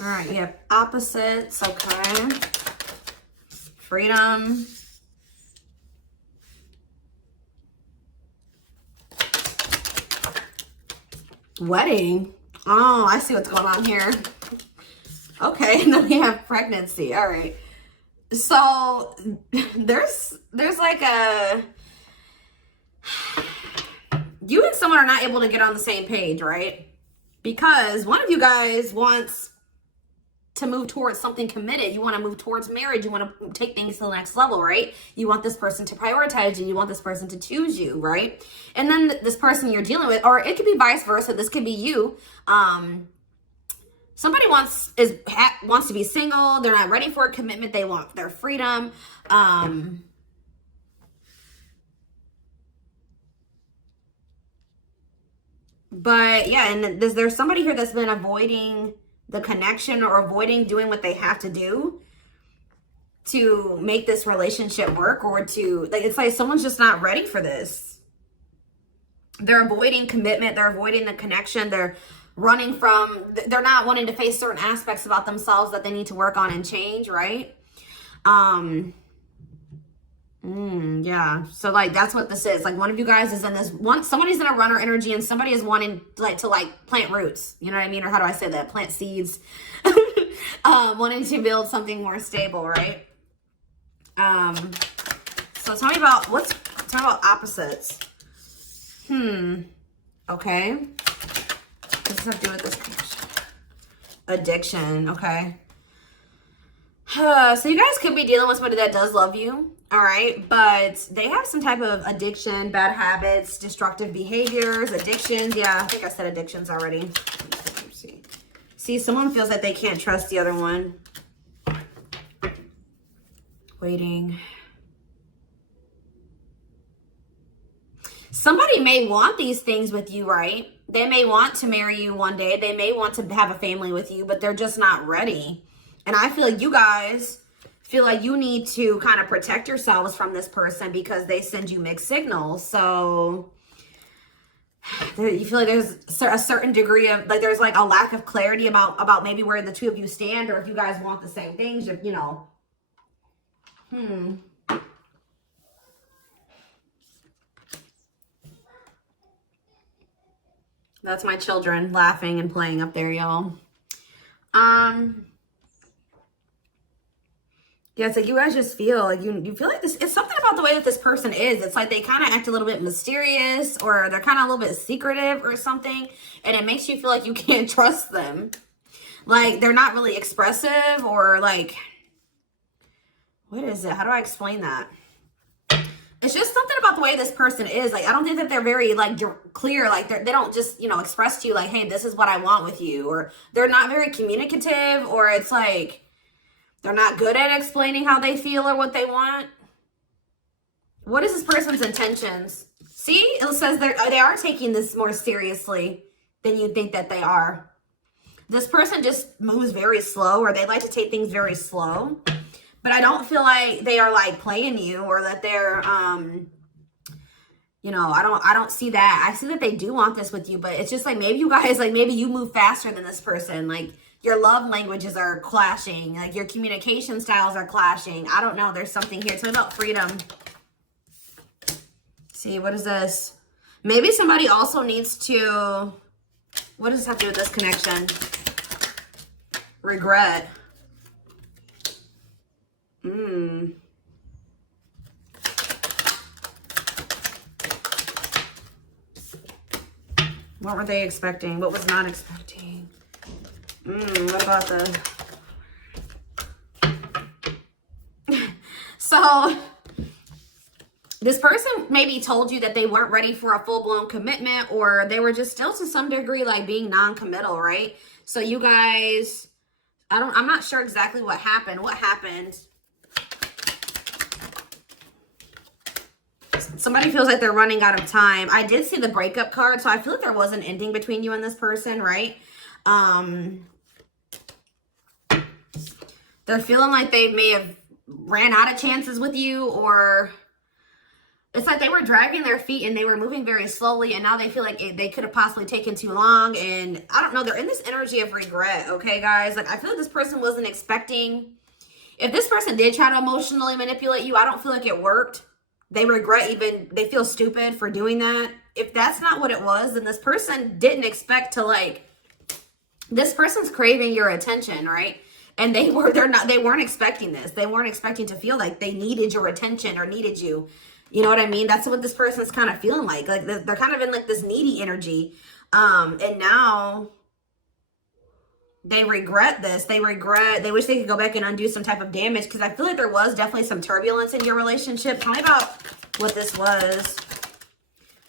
All right, you have opposites, okay. Freedom. Wedding. Oh, I see what's going on here. Okay, and then we have pregnancy. All right. So there's like a, you and someone are not able to get on the same page, right? Because one of you guys wants to move towards something committed. You want to move towards marriage. You want to take things to the next level, right? You want this person to prioritize you. You want this person to choose you, right? And then this person you're dealing with, or it could be vice versa. This could be you. Somebody wants to be single. They're not ready for a commitment. They want their freedom. But yeah, and there's somebody here that's been avoiding the connection or avoiding doing what they have to do to make this relationship work, or to, like, it's like someone's just not ready for this. They're avoiding commitment. They're avoiding the connection. They're running from, they're not wanting to face certain aspects about themselves that they need to work on and change, right? Yeah, so like that's what this is. Like one of you guys is in this one, somebody's in a runner energy, and somebody is wanting to plant roots, you know what I mean? Or how do I say that? Plant seeds. Wanting to build something more stable, right? So tell me about opposites. Okay. What does this have to do with this connection? Addiction, okay. So you guys could be dealing with somebody that does love you, all right? But they have some type of addiction, bad habits, destructive behaviors, addictions. Yeah, I think I said addictions already. See, someone feels like they can't trust the other one. Waiting. Somebody may want these things with you, right? They may want to marry you one day. They may want to have a family with you, but they're just not ready. And I feel like you guys feel like you need to kind of protect yourselves from this person because they send you mixed signals. So you feel like there's a certain degree of, like, there's like a lack of clarity about maybe where the two of you stand, or if you guys want the same things, you know. That's my children laughing and playing up there, y'all. Yeah, it's like you guys just feel like you feel like this. It's something about the way that this person is. It's like they kind of act a little bit mysterious, or they're kind of a little bit secretive or something. And it makes you feel like you can't trust them. Like they're not really expressive, or like, what is it? How do I explain that? It's just something about the way this person is. Like, I don't think that they're very, like, clear. Like, they don't just, you know, express to you, like, hey, this is what I want with you. Or they're not very communicative, or it's like they're not good at explaining how they feel or what they want. What is this person's intentions? See, it says they are taking this more seriously than you think that they are. This person just moves very slow, or they like to take things very slow. But I don't feel like they are like playing you, or that they're, you know, I don't see that. I see that they do want this with you, but it's just like maybe you guys, like maybe you move faster than this person. Like your love languages are clashing. Like your communication styles are clashing. I don't know. There's something here. Tell me about freedom. See, what is this? Maybe somebody also needs to, what does this have to do with this connection? Regret. What were they expecting? What was not expecting? What about the... So, this person maybe told you that they weren't ready for a full-blown commitment, or they were just still to some degree like being non-committal, right? So you guys, I'm not sure exactly what happened. What happened? Somebody feels like they're running out of time. I did see the breakup card, so I feel like there was an ending between you and this person, right? They're feeling like they may have ran out of chances with you, or it's like they were dragging their feet and they were moving very slowly, and now they feel like they could have possibly taken too long. And I don't know, they're in this energy of regret, okay, guys? Like, I feel like this person wasn't expecting, if this person did try to emotionally manipulate you, I don't feel like it worked. They regret, even, they feel stupid for doing that. If that's not what it was, then this person didn't expect to, like, this person's craving your attention, right? And they weren't expecting this. They weren't expecting to feel like they needed your attention or needed you. You know what I mean? That's what this person's kind of feeling like. Like, they're kind of in like this needy energy. And now they regret this. They wish they could go back and undo some type of damage, because I feel like there was definitely some turbulence in your relationship. Tell me about what this was.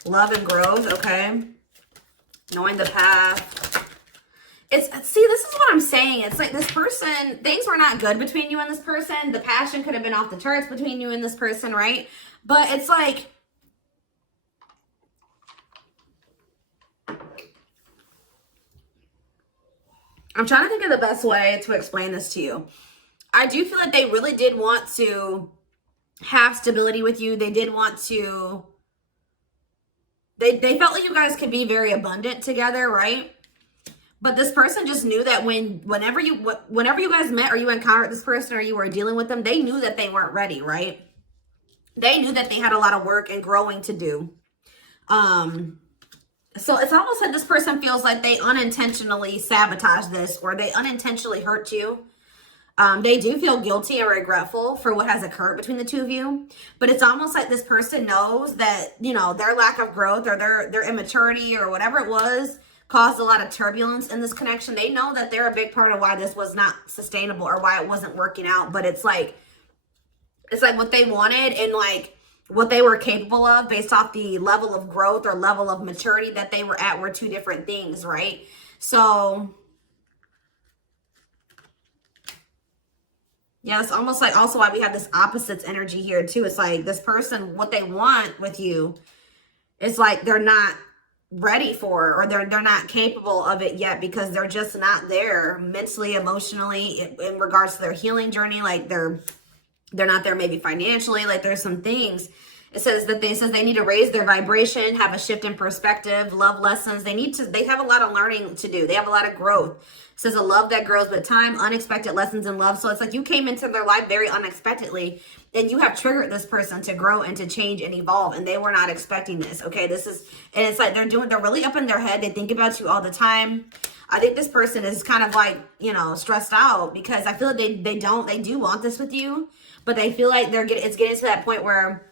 Love and growth, okay? Knowing the path. See, this is what I'm saying. It's like this person, things were not good between you and this person. The passion could have been off the charts between you and this person, right? But it's like, I'm trying to think of the best way to explain this to you. I do feel like they really did want to have stability with you. They did want to, they felt like you guys could be very abundant together, right? But this person just knew that whenever you guys met or you encountered this person or you were dealing with them, they knew that they weren't ready, right? They knew that they had a lot of work and growing to do. So it's almost like this person feels like they unintentionally sabotaged this, or they unintentionally hurt you. They do feel guilty and regretful for what has occurred between the two of you. But it's almost like this person knows that, you know, their lack of growth or their immaturity or whatever it was caused a lot of turbulence in this connection. They know that they're a big part of why this was not sustainable or why it wasn't working out. But it's like what they wanted and like what they were capable of based off the level of growth or level of maturity that they were at were two different things, right? So yeah, it's almost like also why we have this opposites energy here too. It's like this person, what they want with you is like they're not ready for, or they're not capable of it yet, because they're just not there mentally, emotionally, in regards to their healing journey. Like they're not there maybe financially. Like there's some things. It says that they need to raise their vibration, have a shift in perspective, love lessons. They have a lot of learning to do. They have a lot of growth. It says a love that grows with time, unexpected lessons in love. So it's like you came into their life very unexpectedly, and you have triggered this person to grow and to change and evolve, and they were not expecting this. Okay, and it's like they're really up in their head. They think about you all the time. I think this person is kind of like, you know, stressed out, because I feel like they do want this with you, but they feel like it's getting to that point where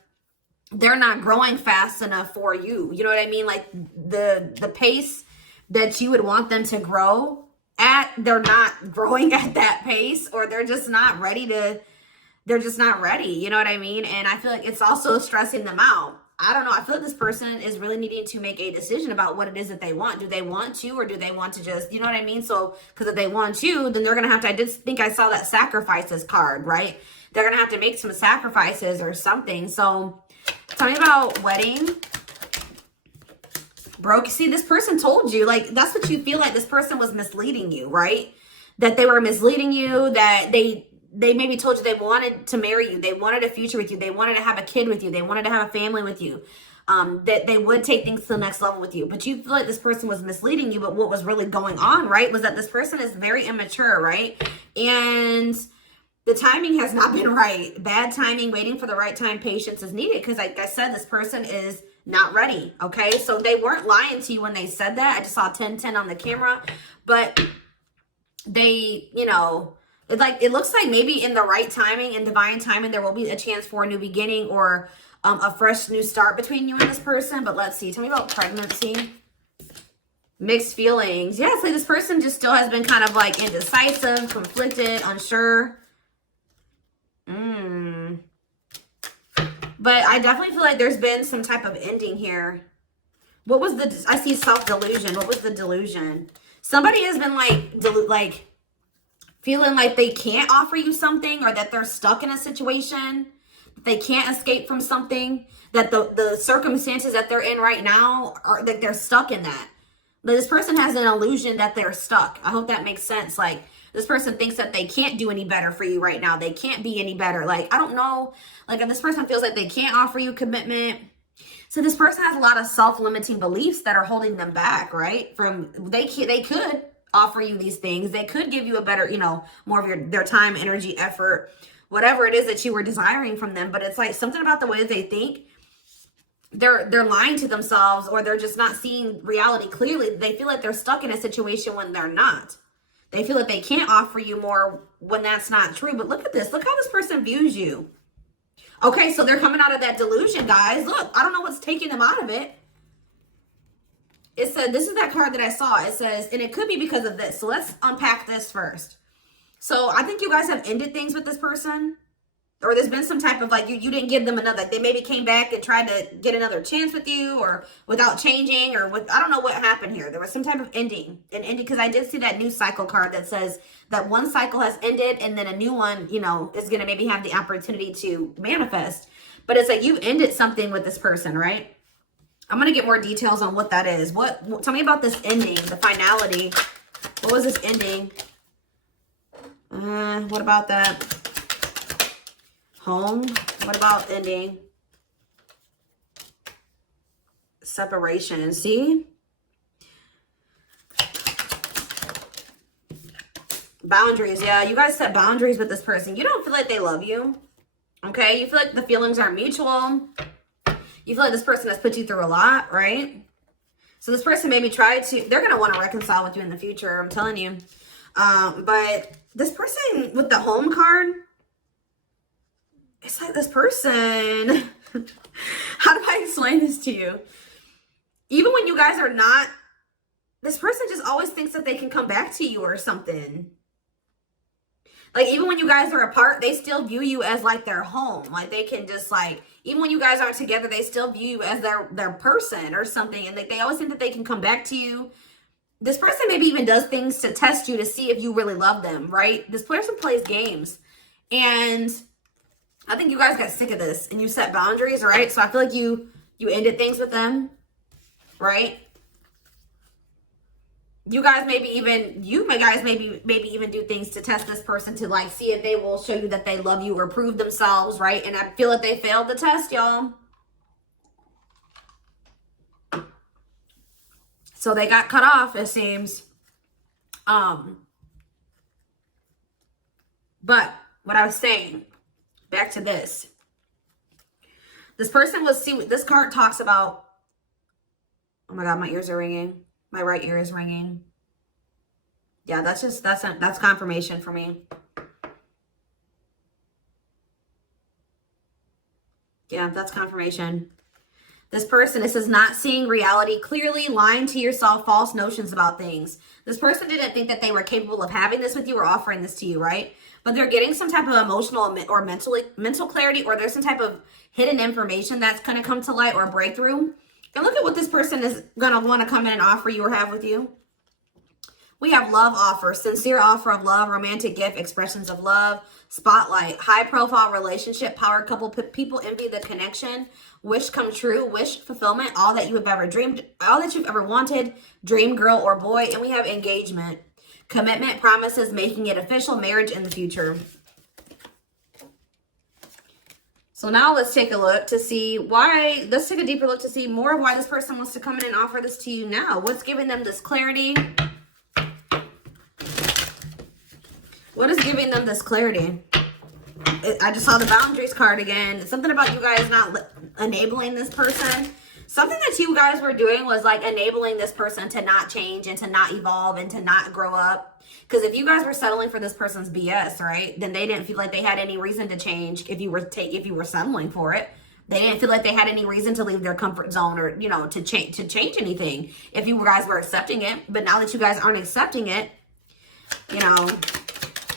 they're not growing fast enough for you. You know what I mean? Like the pace that you would want them to grow at, they're not growing at that pace, or they're just not ready. You know what I mean? And I feel like it's also stressing them out. I don't know. I feel like this person is really needing to make a decision about what it is that they want. Do they want you, or do they want to just, you know what I mean? So, because if they want you, then they're going to have to, I just think I saw that sacrifices card, right? They're going to have to make some sacrifices or something. So, tell me about wedding. Broke. See, this person told you, like, that's what you feel like this person was misleading you, right? That they were misleading you, that they maybe told you they wanted to marry you. They wanted a future with you. They wanted to have a kid with you. They wanted to have a family with you. That they would take things to the next level with you. But you feel like this person was misleading you. But what was really going on, right, was that this person is very immature, right? And the timing has not been right. Bad timing, waiting for the right time, patience is needed. Because like I said, this person is not ready, okay? So they weren't lying to you when they said that. I just saw 1010 on the camera. But they, you know, it looks like maybe in the right timing, in divine timing, there will be a chance for a new beginning or a fresh new start between you and this person. But let's see. Tell me about pregnancy. Mixed feelings. Yeah, it's like this person just still has been kind of like indecisive, conflicted, unsure. But I definitely feel like there's been some type of ending here. What was I see self-delusion. What was the delusion? Somebody has been like feeling like they can't offer you something, or that they're stuck in a situation, that they can't escape from something, that the circumstances that they're in right now are that they're stuck in that. But this person has an illusion that they're stuck. I hope that makes sense. Like This person thinks that they can't do any better for you right now. They can't be any better. Like, I don't know. Like, if this person feels like they can't offer you commitment. So this person has a lot of self-limiting beliefs that are holding them back, right? They could offer you these things. They could give you a better, you know, more of their time, energy, effort, whatever it is that you were desiring from them. But it's like something about the way that they think. They're lying to themselves, or they're just not seeing reality clearly. They feel like they're stuck in a situation when they're not. They feel like they can't offer you more when that's not true. But look at this. Look how this person views you. Okay, so they're coming out of that delusion, guys. Look, I don't know what's taking them out of it. It said, this is that card that I saw. It says, and it could be because of this. So let's unpack this first. So I think you guys have ended things with this person. Or there's been some type of like, you didn't give them another, like they maybe came back and tried to get another chance with you, or without changing, or with, I don't know what happened here. There was some type of ending, because I did see that new cycle card that says that one cycle has ended and then a new one, you know, is going to maybe have the opportunity to manifest. But it's like you've ended something with this person, right? I'm going to get more details on what that is. Tell me about this ending, the finality. What was this ending? What about that? Home. What about ending? Separation. See? Boundaries. Yeah, you guys set boundaries with this person. You don't feel like they love you. Okay? You feel like the feelings aren't mutual. You feel like this person has put you through a lot, right? So this person maybe tried to, they're going to want to reconcile with you in the future, I'm telling you. But this person with the home card, it's like this person, how do I explain this to you? Even when you guys are not, this person just always thinks that they can come back to you or something. Like, even when you guys are apart, they still view you as like their home. Like, they can just like, even when you guys aren't together, they still view you as their person or something. And they always think that they can come back to you. This person maybe even does things to test you to see if you really love them, right? This person plays games. And I think you guys got sick of this and you set boundaries, right? So I feel like you ended things with them, right? You guys maybe even do things to test this person to like see if they will show you that they love you or prove themselves, right? And I feel like they failed the test, y'all. So they got cut off, it seems. But what I was saying, back to this. This person was, see, this card talks about, oh my God, my ears are ringing. My right ear is ringing. Yeah, that's confirmation for me. Yeah, that's confirmation. This person, this is not seeing reality clearly, lying to yourself, false notions about things. This person didn't think that they were capable of having this with you or offering this to you, right? But they're getting some type of emotional or mental clarity, or there's some type of hidden information that's going to come to light or breakthrough. And look at what this person is going to want to come in and offer you or have with you. We have love offer, sincere offer of love, romantic gift, expressions of love, spotlight, high profile relationship, power couple, people envy the connection, wish come true, wish fulfillment, all that you have ever dreamed, all that you've ever wanted, dream girl or boy. And we have engagement, commitment, promises, making it official, marriage in the future. So now let's take a look to see why, let's take a deeper look to see more of why this person wants to come in and offer this to you now. What's giving them this clarity? What is giving them this clarity? I just saw the boundaries card again. It's something about you guys not enabling this person. Something that you guys were doing was like enabling this person to not change and to not evolve and to not grow up. Because if you guys were settling for this person's BS, right, then they didn't feel like they had any reason to change if you were settling for it. They didn't feel like they had any reason to leave their comfort zone or, you know, to change anything if you guys were accepting it. But now that you guys aren't accepting it, you know,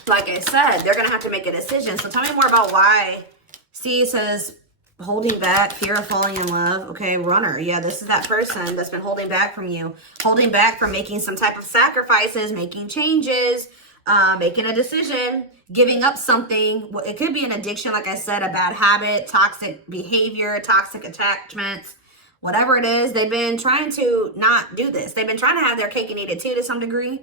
like I said, they're going to have to make a decision. So tell me more about why. See, it says holding back, fear of falling in love. Okay, runner. Yeah, this is that person that's been holding back from you. Holding back from making some type of sacrifices, making changes, making a decision, giving up something. It could be an addiction, like I said, a bad habit, toxic behavior, toxic attachments, whatever it is. They've been trying to not do this. They've been trying to have their cake and eat it too to some degree.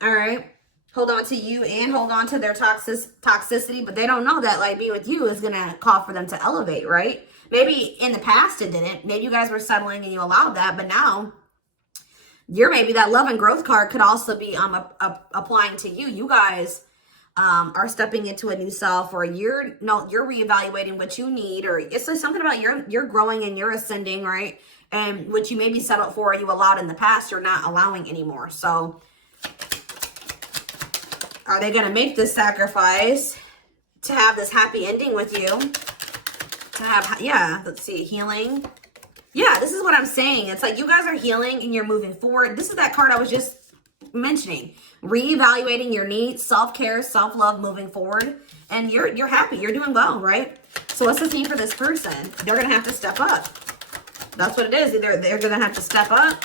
All right. hold on to you and hold on to their toxicity, but they don't know that like being with you is gonna call for them to elevate, right? Maybe in the past it didn't. Maybe you guys were settling and you allowed that, but now you're maybe that love and growth card could also be applying to you. You guys are stepping into a new self, or you're reevaluating what you need, or it's like something about you're growing and you're ascending, right? And what you maybe settled for, you allowed in the past, you're not allowing anymore. So are they going to make this sacrifice to have this happy ending with you? To have, yeah, let's see, healing. Yeah, this is what I'm saying. It's like you guys are healing and you're moving forward. This is that card I was just mentioning. Reevaluating your needs, self-care, self-love, moving forward. And you're happy. You're doing well, right? So what's the theme for this person? They're going to have to step up. That's what it is. Either they're going to have to step up.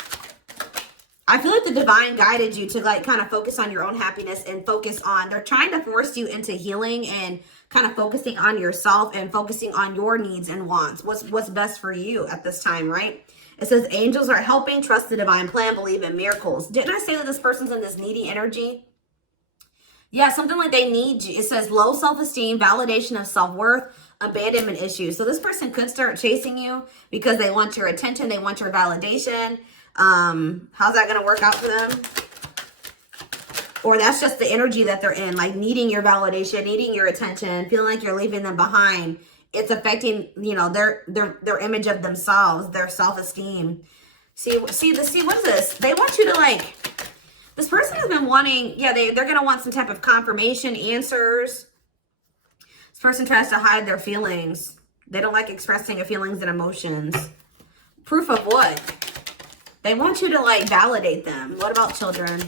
I feel like the divine guided you to like kind of focus on your own happiness and focus on, they're trying to force you into healing and kind of focusing on yourself and focusing on your needs and wants. What's best for you at this time, right? It says angels are helping, trust the divine plan, believe in miracles. Didn't I say that this person's in this needy energy? Yeah, something like they need you. It says low self-esteem, validation of self-worth, abandonment issues. So this person could start chasing you because they want your attention. They want your validation. How's that going to work out for them? Or that's just the energy that they're in, like needing your validation, needing your attention, feeling like you're leaving them behind. It's affecting, you know, their image of themselves, their self-esteem. See, what is this? They want you to like, this person has been wanting, yeah, they're going to want some type of confirmation, answers. This person tries to hide their feelings. They don't like expressing their feelings and emotions. Proof of what? They want you to like validate them. What about children?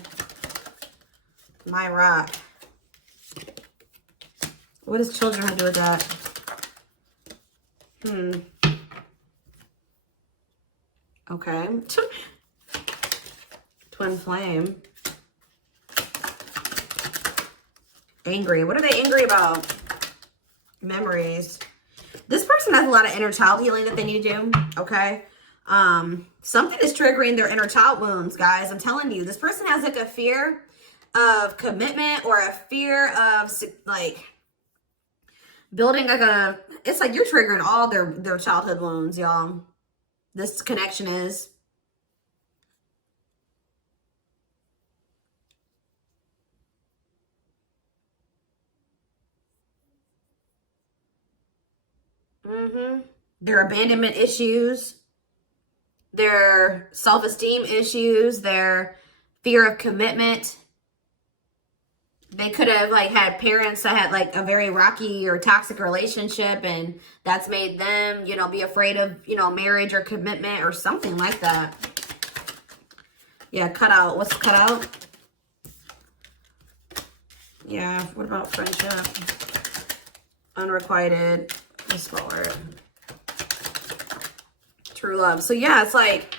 My rock. What does children have to do with that? Okay. Twin flame. Angry. What are they angry about? Memories. This person has a lot of inner child healing that they need to do. Okay. Something is triggering their inner child wounds, guys. I'm telling you, this person has like a fear of commitment or a fear of like building like a, it's like you're triggering all their childhood wounds, y'all. This connection is. Their abandonment issues, their self-esteem issues, their fear of commitment. They could have like had parents that had like a very rocky or toxic relationship, and that's made them, you know, be afraid of, you know, marriage or commitment or something like that. Yeah, cut out. What's cut out? Yeah, what about friendship? Unrequited. Smaller. True love. So yeah, it's like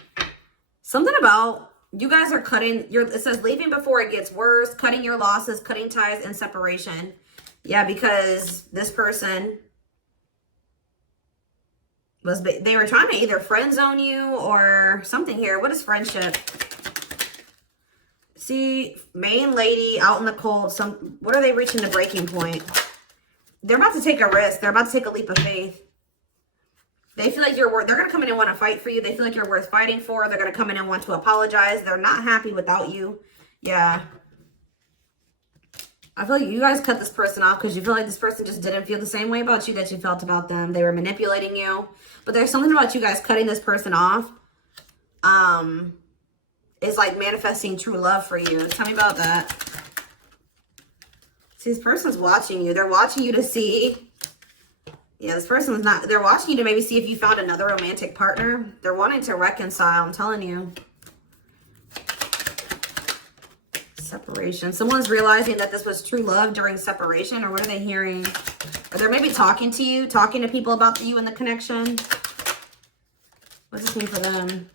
something about you guys are cutting your, it says leaving before it gets worse, cutting your losses, cutting ties, and separation. Yeah, because this person was, they were trying to either friend zone you or something here. What is friendship? See, main lady out in the cold. What are they reaching the breaking point? They're about to take a risk. They're about to take a leap of faith. They feel like you're worth, they're going to come in and want to fight for you. They feel like you're worth fighting for. They're going to come in and want to apologize. They're not happy without you. Yeah. I feel like you guys cut this person off because you feel like this person just didn't feel the same way about you that you felt about them. They were manipulating you. But there's something about you guys cutting this person off. Is like manifesting true love for you. Tell me about that. See, this person's watching you. They're watching you to see. Yeah, this person is not. They're watching you to maybe see if you found another romantic partner. They're wanting to reconcile. I'm telling you. Separation. Someone's realizing that this was true love during separation, or what are they hearing? Or they're maybe talking to you, talking to people about you and the connection. What's this mean for them?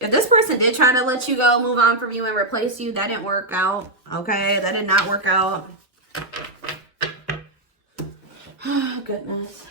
If this person did try to let you go, move on from you, and replace you, that didn't work out. Okay, that did not work out. Oh, goodness.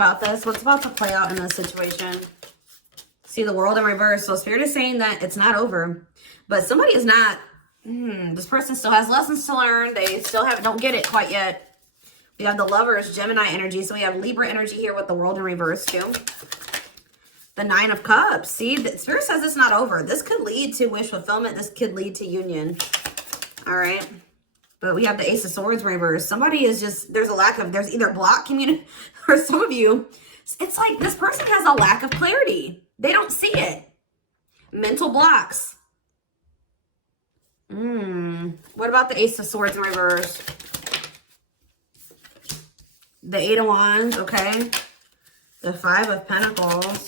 about this. What's about to play out in this situation? See the world in reverse. So Spirit is saying that it's not over. But somebody is not... this person still has lessons to learn. They still don't get it quite yet. We have the Lovers, Gemini energy. So we have Libra energy here with the world in reverse too. The Nine of Cups. See, the Spirit says it's not over. This could lead to wish fulfillment. This could lead to union. All right. But we have the Ace of Swords reverse. Somebody is just, there's either block community, or some of you, it's like this person has a lack of clarity. They don't see it. Mental blocks. What about the Ace of Swords in reverse? The Eight of Wands, okay. The Five of Pentacles.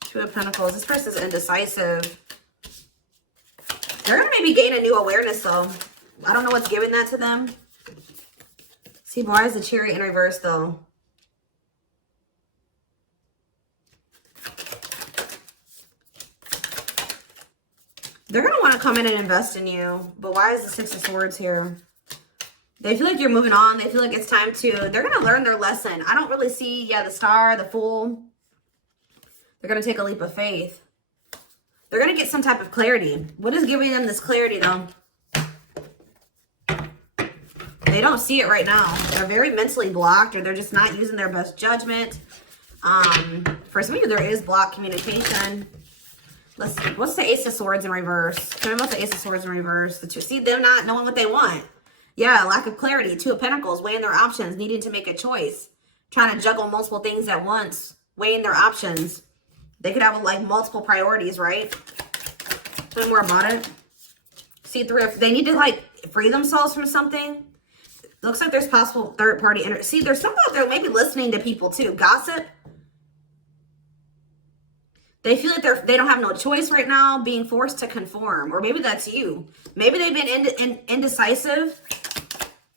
Two of Pentacles. This person's indecisive. They're going to maybe gain a new awareness, though. I don't know what's giving that to them. See, why is the Chariot in reverse, though? They're going to want to come in and invest in you. But why is the Six of Swords here? They feel like you're moving on. They feel like it's time to... They're going to learn their lesson. I don't really see, the Star, the Fool. They're going to take a leap of faith. They're going to get some type of clarity. What is giving them this clarity, though? They don't see it right now. They're very mentally blocked, or they're just not using their best judgment. For some of you, there is blocked communication. Let's see. What's the Ace of Swords in reverse? Tell me about the Ace of Swords in reverse. See, they're not knowing what they want. Yeah, lack of clarity. Two of Pentacles, weighing their options, needing to make a choice. Trying to juggle multiple things at once. Weighing their options. They could have, like, multiple priorities, right? Tell me more about it. See, they need to, like, free themselves from something. Looks like there's possible third-party energy. See, there's some out there maybe listening to people, too. Gossip. They feel like they don't have no choice right now, being forced to conform. Or maybe that's you. Maybe they've been indecisive,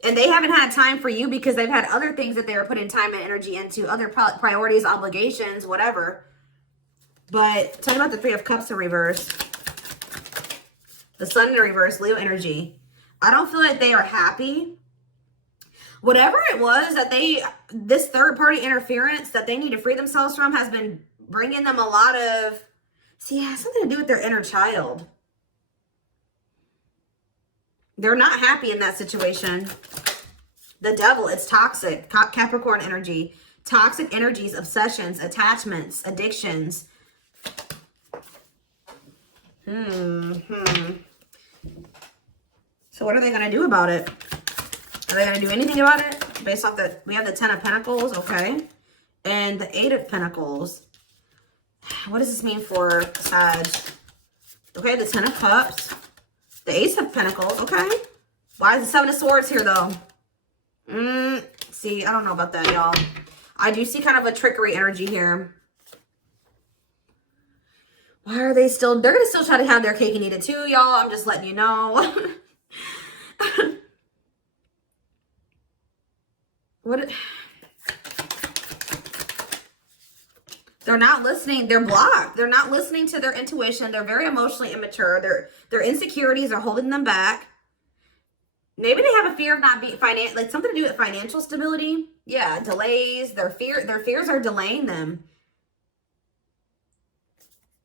and they haven't had time for you because they've had other things that they were putting time and energy into, other priorities, obligations, whatever. But tell me about the Three of Cups in reverse. The Sun in reverse, Leo energy. I don't feel like they are happy. Whatever it was that this third-party interference that they need to free themselves from has been bringing them a lot of, see, it has something to do with their inner child. They're not happy in that situation. The Devil, it's toxic. Capricorn energy. Toxic energies, obsessions, attachments, addictions. So what are they going to do about it? Are they going to do anything about it? Based off we have the Ten of Pentacles, okay. And the Eight of Pentacles. What does this mean for Sag? Okay, the Ten of Cups. The Ace of Pentacles, okay. Why is the Seven of Swords here, though? See, I don't know about that, y'all. I do see kind of a trickery energy here. Why are they still... They're going to still try to have their cake and eat it too, y'all. I'm just letting you know. They're not listening. They're blocked. They're not listening to their intuition. They're very emotionally immature. Their insecurities are holding them back. Maybe they have a fear of not being like something to do with financial stability. Yeah, delays. Their fears are delaying them.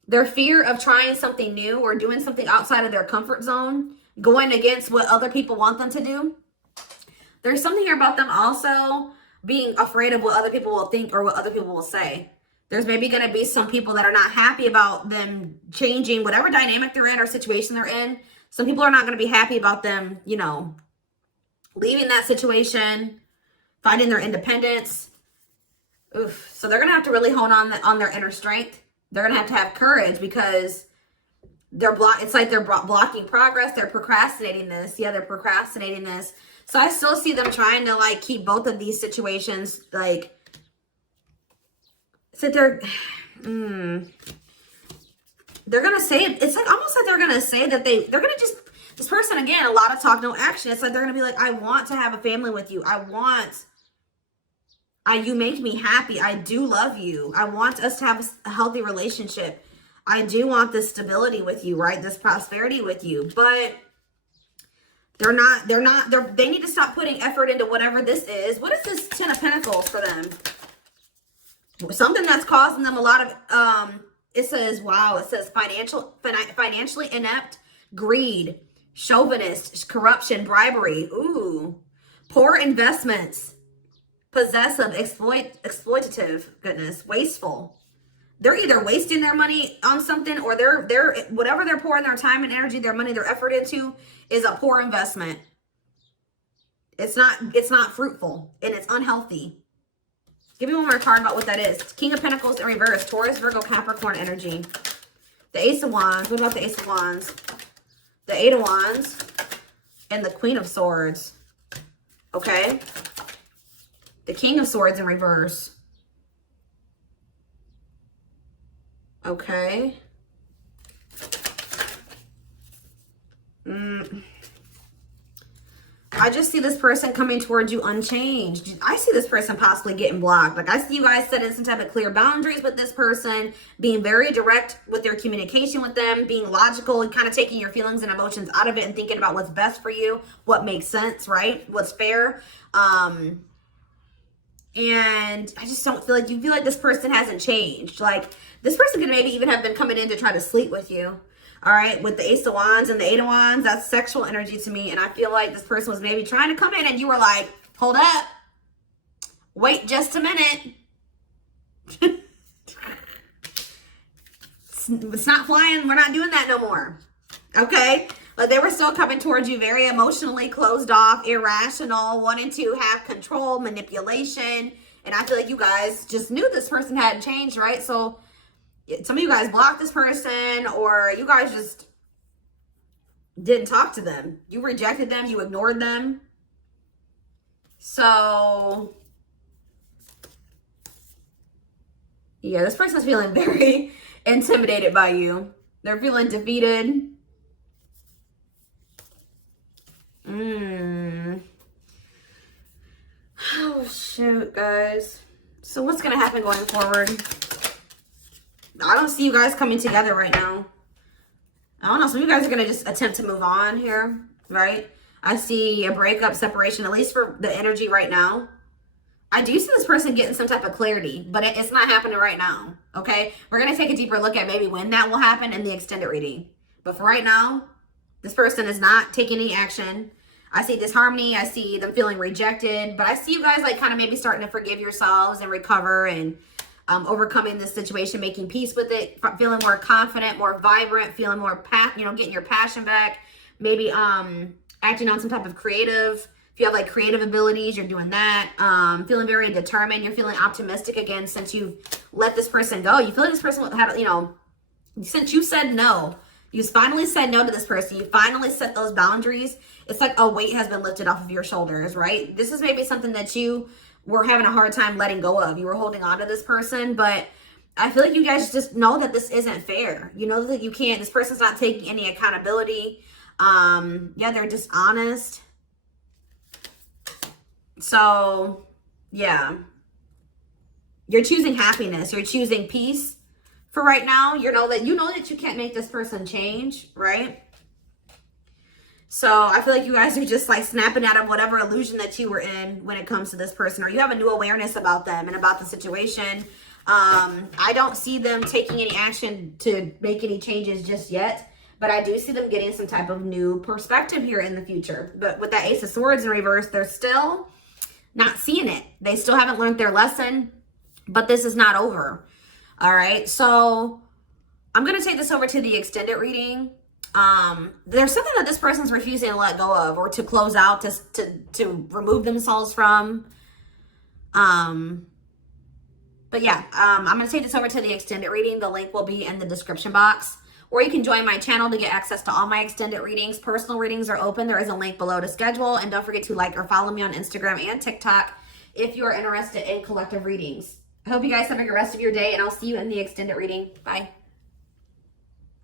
Their fear of trying something new or doing something outside of their comfort zone, going against what other people want them to do. There's something here about them also being afraid of what other people will think or what other people will say. There's maybe going to be some people that are not happy about them changing whatever dynamic they're in or situation they're in. Some people are not going to be happy about them, you know, leaving that situation, finding their independence. Oof. So they're going to have to really hone on their inner strength. They're going to have courage because it's like they're blocking progress. They're procrastinating this. Yeah, they're procrastinating this. So I still see them trying to, like, keep both of these situations, like, so they're going to say, it's like almost like they're going to say that they're going to just, this person, again, a lot of talk, no action. It's like they're going to be like, I want to have a family with you. You make me happy. I do love you. I want us to have a healthy relationship. I do want this stability with you, right? This prosperity with you. But They need to stop putting effort into whatever this is. What is this 10 of Pentacles for them? Something that's causing them a lot of, it says, wow, it says financially inept, greed, chauvinist, corruption, bribery, ooh, poor investments, possessive, exploitative, goodness, wasteful. They're either wasting their money on something, or they're whatever they're pouring their time and energy, their money, their effort into is a poor investment. It's not fruitful, and it's unhealthy. Give me one more card about what that is. King of Pentacles in reverse, Taurus, Virgo, Capricorn energy. The Ace of Wands. What about the Ace of Wands? The Eight of Wands and the Queen of Swords. Okay. The King of Swords in reverse. Okay. I just see this person coming towards you unchanged. I see this person possibly getting blocked. Like, I see you guys setting some type of clear boundaries with this person, being very direct with their communication with them, being logical and kind of taking your feelings and emotions out of it and thinking about what's best for you, what makes sense, right? What's fair. And I just don't feel like, you feel like this person hasn't changed. Like, this person could maybe even have been coming in to try to sleep with you. All right, with the Ace of Wands and the Eight of Wands, that's sexual energy to me. And I feel like this person was maybe trying to come in and you were like, hold up. Wait just a minute. It's not flying. We're not doing that no more. Okay? But they were still coming towards you very emotionally closed off, irrational, wanting to have control, manipulation. And I feel like you guys just knew this person hadn't changed, right? So some of you guys blocked this person, or you guys just didn't talk to them. You rejected them. You ignored them. So, yeah, this person's feeling very intimidated by you. They're feeling defeated. Oh, shoot, guys. So what's going to happen going forward? I don't see you guys coming together right now. I don't know. Some of you guys are going to just attempt to move on here, right? I see a breakup, separation, at least for the energy right now. I do see this person getting some type of clarity, but it's not happening right now, okay? We're going to take a deeper look at maybe when that will happen in the extended reading. But for right now, this person is not taking any action. I see disharmony. I see them feeling rejected. But I see you guys like kind of maybe starting to forgive yourselves and recover and overcoming this situation, making peace with it, feeling more confident, more vibrant, feeling more, getting your passion back. Maybe acting on some type of creative. If you have like creative abilities, you're doing that. Feeling very determined. You're feeling optimistic again since you've let this person go. You feel like this person had, since you said no. You finally said no to this person. You finally set those boundaries. It's like a weight has been lifted off of your shoulders, right? This is maybe something that you were having a hard time letting go of. You were holding on to this person, but I feel like you guys just know that this isn't fair. You know that you can't, this person's not taking any accountability. Yeah, they're dishonest. So, yeah. You're choosing happiness. You're choosing peace for right now. You know that you can't make this person change, right? So I feel like you guys are just like snapping out of whatever illusion that you were in when it comes to this person, or you have a new awareness about them and about the situation. I don't see them taking any action to make any changes just yet, but I do see them getting some type of new perspective here in the future. But with that Ace of Swords in reverse, they're still not seeing it. They still haven't learned their lesson, but this is not over. All right. So I'm going to take this over to the extended reading. There's something that this person's refusing to let go of, or to close out, to remove themselves from. But yeah, I'm going to take this over to the extended reading. The link will be in the description box, or you can join my channel to get access to all my extended readings. Personal readings are open. There is a link below to schedule, and don't forget to like or follow me on Instagram and TikTok if you are interested in collective readings. I hope you guys have a good rest of your day, and I'll see you in the extended reading. Bye.